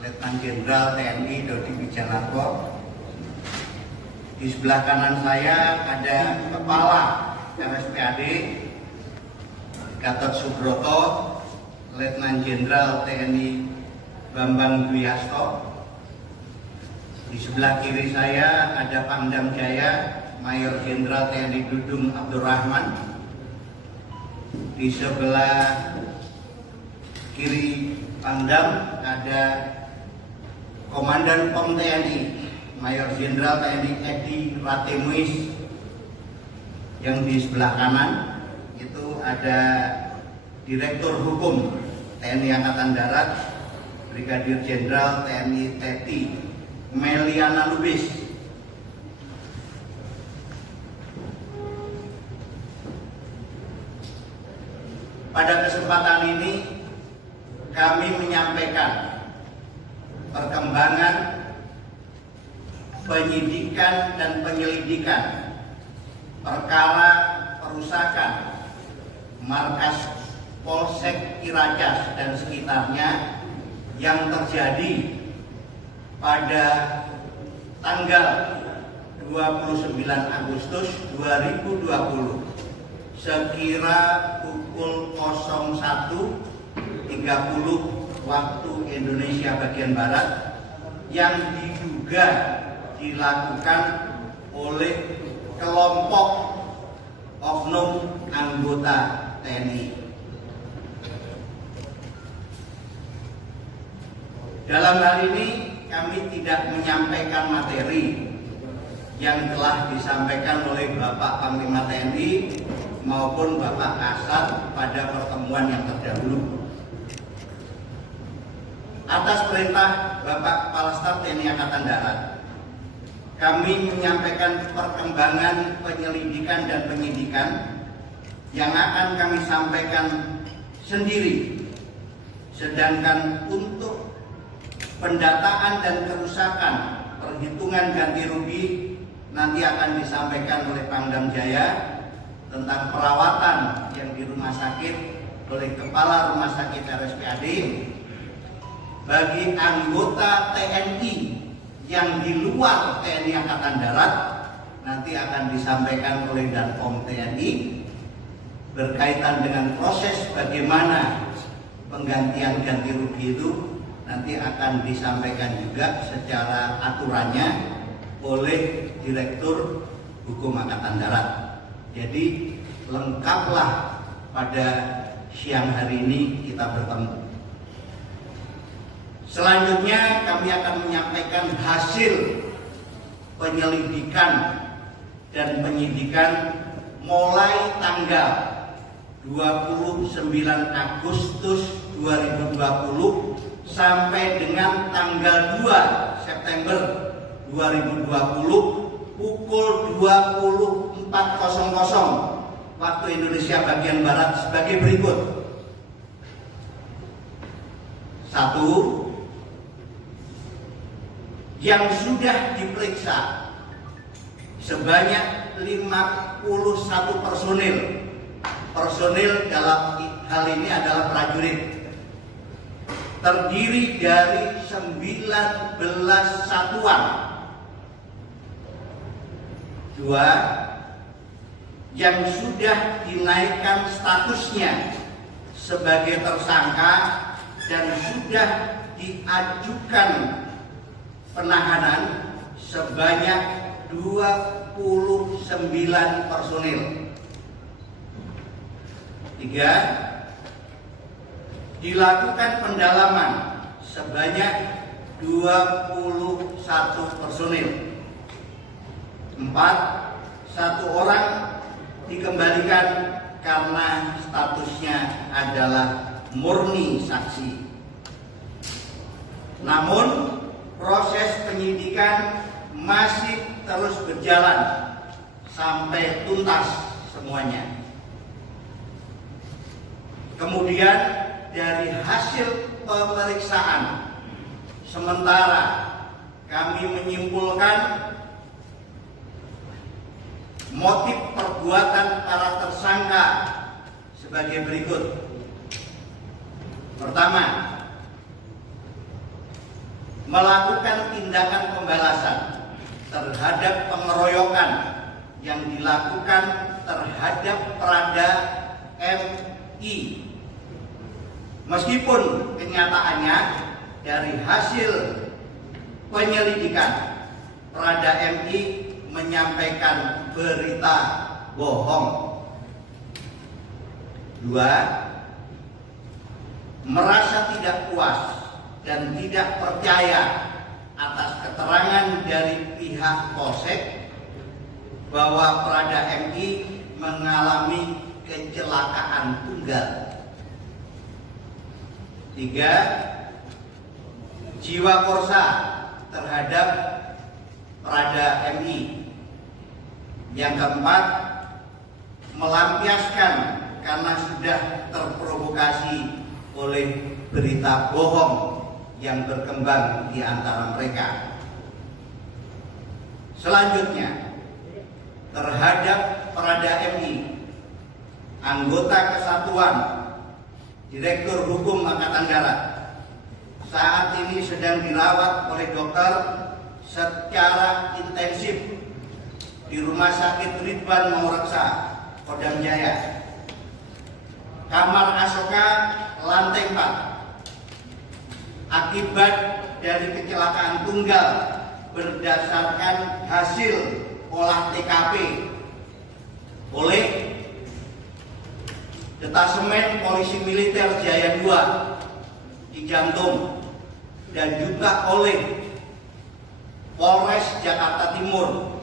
Letnan Jenderal TNI Dodi Wijanarko. Di sebelah kanan saya ada Kepala RSPAD Gatot Subroto, Letnan Jenderal TNI Bambang Dwiasto. Di sebelah kiri saya ada Pangdam Jaya Mayor Jenderal TNI Dudung Abdurrahman. Di sebelah kiri Pangdam ada Komandan POM TNI Mayor Jenderal TNI Edi Ratemuis. Yang di sebelah kanan itu ada Direktur Hukum TNI Angkatan Darat Brigadir Jenderal TNI Teti Meliana Lubis. Pada kesempatan ini kami menyampaikan perkembangan penyidikan dan penyelidikan perkara perusakan markas Polsek Ciracas dan sekitarnya yang terjadi pada tanggal 29 Agustus 2020 sekira pukul 01.30 waktu Indonesia bagian Barat, yang diduga dilakukan oleh kelompok oknum anggota TNI. Dalam hal ini kami tidak menyampaikan materi yang telah disampaikan oleh Bapak Panglima TNI maupun Bapak Kasat pada pertemuan yang terdahulu. Atas perintah Bapak Kepala Staf TNI Angkatan Darat, kami menyampaikan perkembangan penyelidikan dan penyidikan yang akan kami sampaikan sendiri. Sedangkan untuk pendataan dan kerusakan perhitungan ganti rugi nanti akan disampaikan oleh Pangdam Jaya tentang perawatan yang di rumah sakit oleh Kepala Rumah Sakit RSPAD bagi anggota TNI yang di luar TNI Angkatan Darat nanti akan disampaikan oleh Danpom TNI berkaitan dengan proses bagaimana penggantian ganti rugi itu nanti akan disampaikan juga secara aturannya oleh Direktur Hukum Angkatan Darat. Jadi lengkaplah pada siang hari ini kita bertemu. Selanjutnya kami akan menyampaikan hasil penyelidikan dan penyidikan mulai tanggal 29 Agustus 2020 sampai dengan tanggal 2 September 2020 pukul 24.00 waktu Indonesia bagian Barat sebagai berikut. 1. Yang sudah diperiksa sebanyak 51 personil. Personil dalam hal ini adalah prajurit. Terdiri dari 19 satuan. 2. Yang sudah dinaikkan statusnya sebagai tersangka dan sudah diajukan penahanan sebanyak 29 personil. 3. Dilakukan pendalaman sebanyak 21 personil. 4. Satu orang dikembalikan karena statusnya adalah murni saksi. Namun proses penyidikan masih terus berjalan sampai tuntas semuanya. Kemudian dari hasil pemeriksaan sementara kami menyimpulkan motif perbuatan para tersangka sebagai berikut. Pertama, melakukan tindakan pembalasan terhadap pengeroyokan yang dilakukan terhadap Prada MI. Meskipun kenyataannya dari hasil penyelidikan Prada MI menyampaikan berita bohong. 2. Merasa tidak puas dan tidak percaya atas keterangan dari pihak Polsek bahwa Prada MI mengalami kecelakaan tunggal. 3. Jiwa korsa terhadap Prada MI. Yang keempat, melampiaskan karena sudah terprovokasi oleh berita bohong yang berkembang di antara mereka. Selanjutnya, terhadap Prada MI, anggota Kesatuan Direktur Hukum Angkatan Darat saat ini sedang dirawat oleh dokter secara intensif di Rumah Sakit Ridwan Maureksa, Kodam Jaya. Kamar Asoka lantai 4. Akibat dari kecelakaan tunggal berdasarkan hasil olah TKP oleh Detasemen Polisi Militer Jaya 2 di Jantung dan juga oleh Polres Jakarta Timur,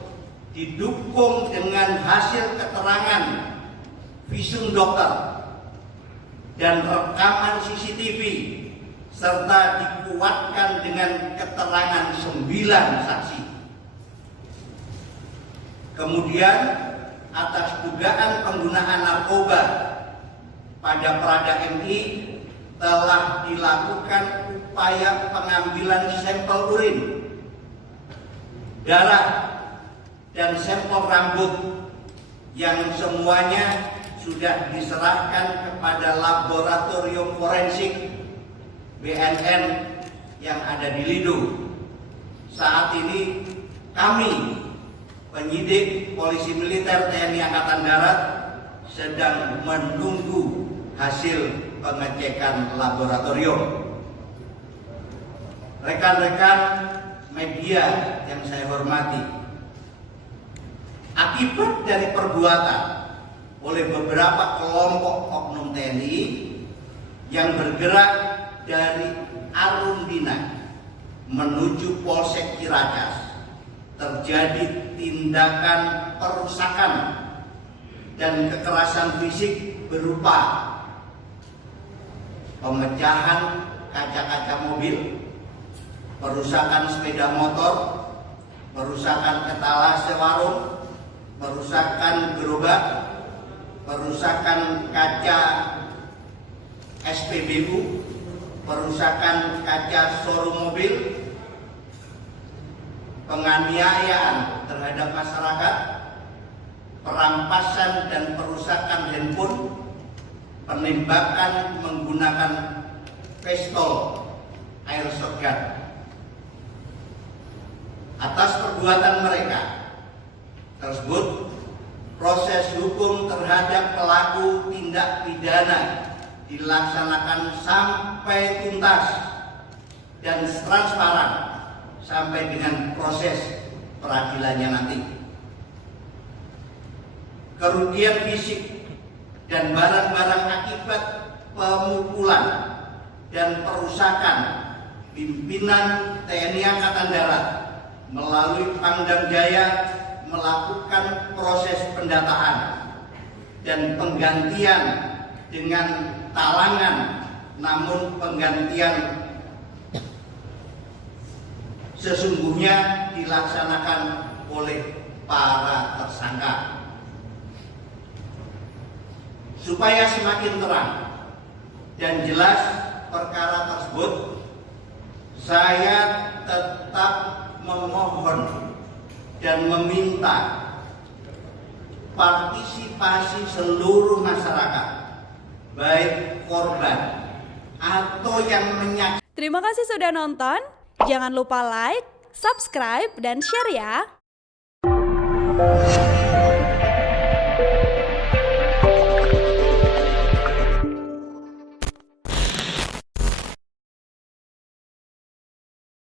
didukung dengan hasil keterangan visum dokter dan rekaman CCTV serta dikuatkan dengan keterangan 9 saksi. Kemudian atas dugaan penggunaan narkoba pada Prada MI telah dilakukan upaya pengambilan sampel urin, darah, dan sampel rambut yang semuanya sudah diserahkan kepada laboratorium forensik BNN yang ada di Lido. Saat ini kami penyidik Polisi Militer TNI Angkatan Darat sedang menunggu hasil pengecekan laboratorium. Rekan-rekan media yang saya hormati, akibat dari perbuatan oleh beberapa kelompok oknum TNI yang bergerak dari Arundina menuju Polsek Ciracas, terjadi tindakan perusakan dan kekerasan fisik berupa pemecahan kaca-kaca mobil, perusakan sepeda motor, perusakan etalase warung, perusakan gerobak, perusakan kaca SPBU, perusakan kaca showroom mobil, penganiayaan terhadap masyarakat, perampasan dan perusakan handphone, penembakan menggunakan pistol airsoft gun. Atas perbuatan mereka tersebut, proses hukum terhadap pelaku tindak pidana dilaksanakan sampai tuntas dan transparan sampai dengan proses peradilannya nanti. Kerugian fisik dan barang-barang akibat pemukulan dan perusakan pimpinan TNI Angkatan Darat melalui Pangdam Jaya melakukan proses pendataan dan penggantian dengan talangan, namun penggantian sesungguhnya dilaksanakan oleh para tersangka. Supaya semakin terang dan jelas perkara tersebut, saya tetap memohon dan meminta partisipasi seluruh masyarakat, baik korban atau yang menyakiti. Terima kasih sudah nonton. Jangan lupa like, subscribe, dan share ya.